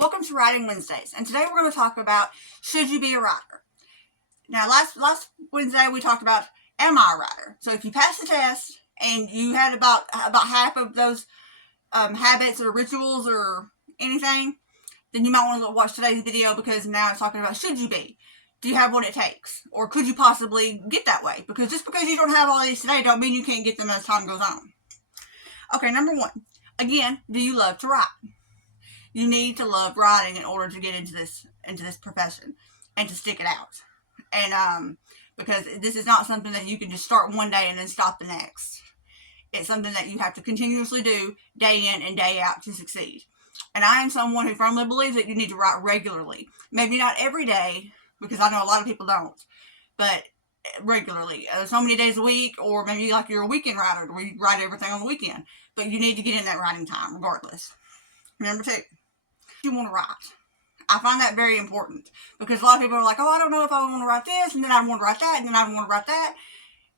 Welcome to Writing Wednesdays, and today we're going to talk about should you be a writer. Now, last Wednesday we talked about am I a writer? So if you pass the test and you had about half of those habits or rituals or anything, then you might want to watch today's video because now it's talking about should you be? Do you have what it takes? Or could you possibly get that way? Because just because you don't have all these today don't mean you can't get them as time goes on. Okay, number one. Again, do you love to write? You need to love writing in order to get into this profession and to stick it out. And because this is not something that you can just start one day and then stop the next. It's something that you have to continuously do day in and day out to succeed. And I am someone who firmly believes that you need to write regularly. Maybe not every day, because I know a lot of people don't, but regularly. So many days a week, or maybe like you're a weekend writer where you write everything on the weekend. But you need to get in that writing time regardless. Number two, you want to write. I find that very important because a lot of people are like, oh, I don't know if I want to write this, and then I want to write that, and then I want to write that.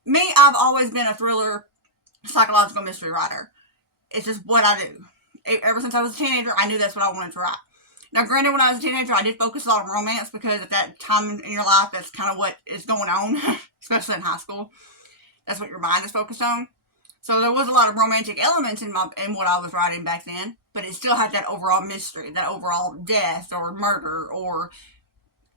Me, I've always been a thriller, psychological mystery writer. It's just what I do. Ever since I was a teenager, I knew that's what I wanted to write. Now, granted, when I was a teenager, I did focus a lot on romance because at that time in your life, that's kind of what is going on, especially in high school. That's what your mind is focused on. So there was a lot of romantic elements in what I was writing back then, but it still had that overall mystery, that overall death or murder, or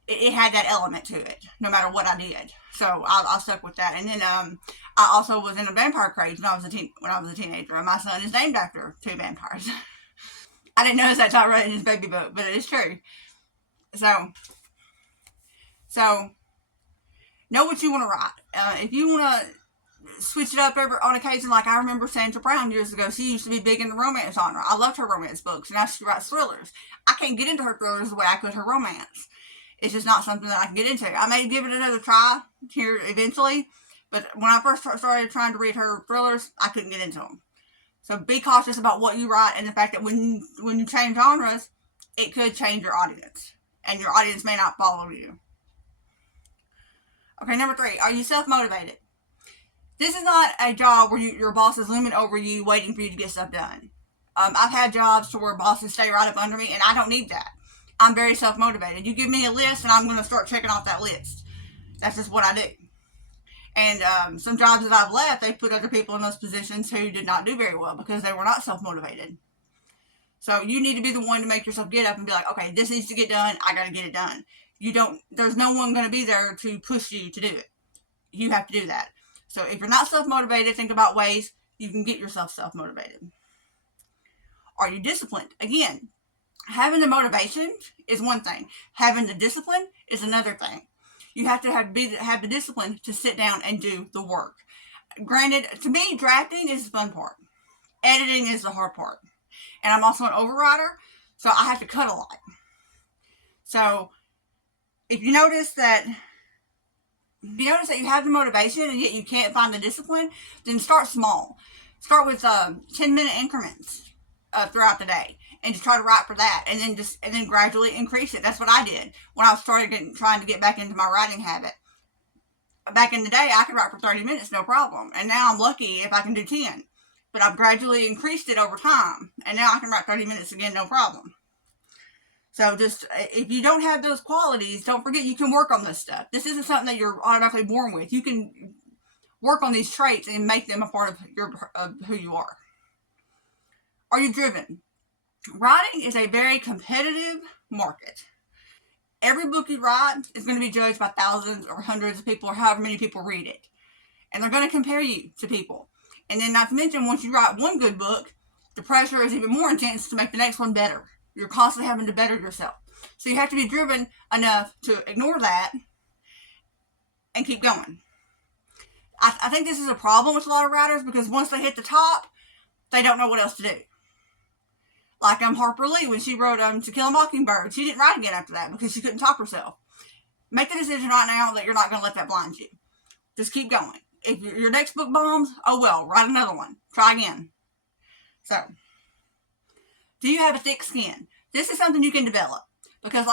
it had that element to it, no matter what I did. So I stuck with that. And then I also was in a vampire craze when I was a teenager, and my son is named after two vampires. I didn't notice that till I read in his baby book, but it is true. So know what you want to write. If you want to switch it up on occasion, like I remember Sandra Brown years ago, she used to be big in the romance genre. I loved her romance books, and now she writes thrillers. I can't get into her thrillers the way I could her romance. It's just not something that I can get into. I may give it another try here eventually, but when I first started trying to read her thrillers, I couldn't get into them. So be cautious about what you write, and the fact that when you change genres, it could change your audience, and your audience may not follow you. Okay, number three, are you self-motivated? This is not a job where your boss is looming over you, waiting for you to get stuff done. I've had jobs to where bosses stay right up under me, and I don't need that. I'm very self-motivated. You give me a list, and I'm going to start checking off that list. That's just what I do. And some jobs that I've left, they put other people in those positions who did not do very well because they were not self-motivated. So you need to be the one to make yourself get up and be like, okay, this needs to get done. I got to get it done. There's no one going to be there to push you to do it. You have to do that. So if you're not self-motivated, think about ways you can get yourself self-motivated. Are you disciplined? Again, having the motivation is one thing. Having the discipline is another thing. You have to have the discipline to sit down and do the work. Granted, to me, drafting is the fun part. Editing is the hard part. And I'm also an overwriter, so I have to cut a lot. So if you notice that you have the motivation and yet you can't find the discipline, then start small. Start with 10-minute increments throughout the day, and just try to write for that, and then gradually increase it. That's what I did when I started trying to get back into my writing habit. Back in the day, I could write for 30 minutes, no problem, and now I'm lucky if I can do 10. But I've gradually increased it over time, and now I can write 30 minutes again, no problem. So just, if you don't have those qualities, don't forget you can work on this stuff. This isn't something that you're automatically born with. You can work on these traits and make them a part of who you are. Are you driven? Writing is a very competitive market. Every book you write is going to be judged by thousands or hundreds of people, or however many people read it. And they're going to compare you to people. And then not to mention, once you write one good book, the pressure is even more intense to make the next one better. You're constantly having to better yourself. So you have to be driven enough to ignore that and keep going. I think this is a problem with a lot of writers because once they hit the top, they don't know what else to do. Like Harper Lee, when she wrote To Kill a Mockingbird, she didn't write again after that because she couldn't top herself. Make the decision right now that you're not going to let that blind you. Just keep going. If your next book bombs, oh well, write another one. Try again. So, do you have a thick skin? This is something you can develop because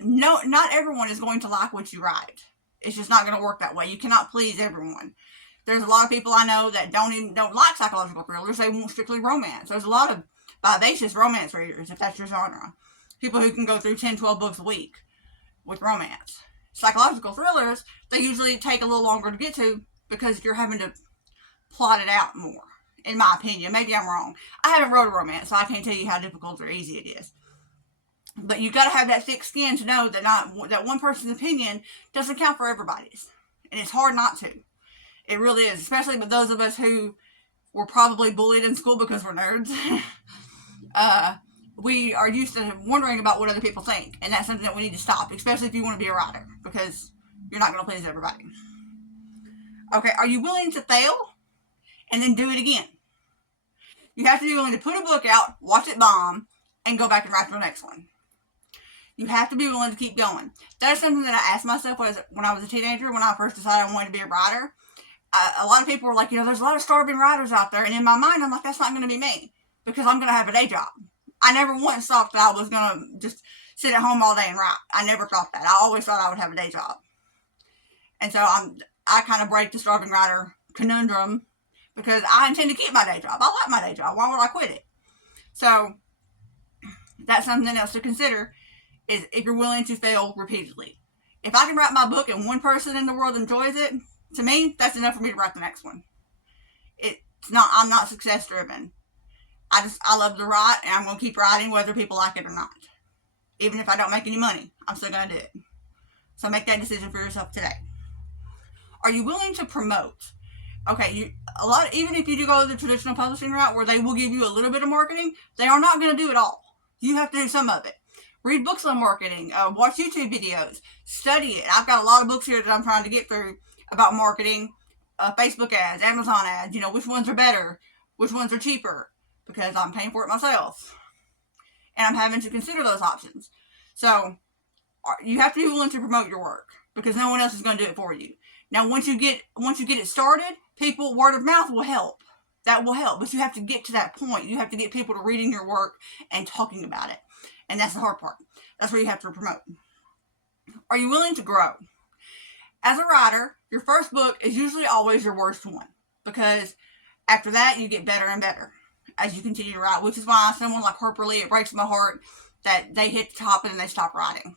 not everyone is going to like what you write. It's just not going to work that way. You cannot please everyone. There's a lot of people I know that don't like psychological thrillers. They want strictly romance. There's a lot of vivacious romance readers, if that's your genre. People who can go through 10, 12 books a week with romance. Psychological thrillers, they usually take a little longer to get to because you're having to plot it out more, in my opinion. Maybe I'm wrong. I haven't wrote a romance, so I can't tell you how difficult or easy it is. But you got to have that thick skin to know that one person's opinion doesn't count for everybody's, and it's hard not to. It really is, especially with those of us who were probably bullied in school because we're nerds. We are used to wondering about what other people think, and that's something that we need to stop, especially if you want to be a writer, because you're not going to please everybody. Okay, are you willing to fail and then do it again? You have to be willing to put a book out, watch it bomb, and go back and write the next one. You have to be willing to keep going. That is something that I asked myself when I was a teenager, when I first decided I wanted to be a writer. A lot of people were like, there's a lot of starving writers out there, and in my mind, I'm like, that's not going to be me, because I'm going to have a day job. I never once thought that I was going to just sit at home all day and write. I never thought that. I always thought I would have a day job. And so I kind of break the starving writer conundrum because I intend to keep my day job. I like my day job. Why would I quit it? So that's something else to consider, is if you're willing to fail repeatedly. If I can write my book and one person in the world enjoys it, to me, that's enough for me to write the next one. I'm not success driven. I love to write, and I'm going to keep writing whether people like it or not. Even if I don't make any money, I'm still going to do it. So make that decision for yourself today. Are you willing to promote? Okay, even if you do go the traditional publishing route where they will give you a little bit of marketing, they are not going to do it all. You have to do some of it. Read books on marketing, watch YouTube videos, study it. I've got a lot of books here that I'm trying to get through about marketing, Facebook ads, Amazon ads, which ones are better, which ones are cheaper, because I'm paying for it myself. And I'm having to consider those options. So you have to be willing to promote your work, because no one else is going to do it for you. Now, once you get it started, word of mouth will help. That will help, but you have to get to that point. You have to get people to reading your work and talking about it. And that's the hard part. That's where you have to promote. Are you willing to grow? As a writer, your first book is usually always your worst one, because after that, you get better and better as you continue to write, which is why someone like Harper Lee, it breaks my heart that they hit the top and then they stop writing.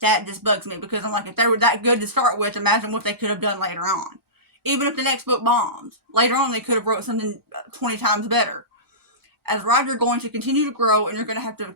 That just bugs me, because I'm like, if they were that good to start with, imagine what they could have done later on. Even if the next book bombs, later on they could have wrote something 20 times better. As a writer, you're going to continue to grow, and you're going to have to keep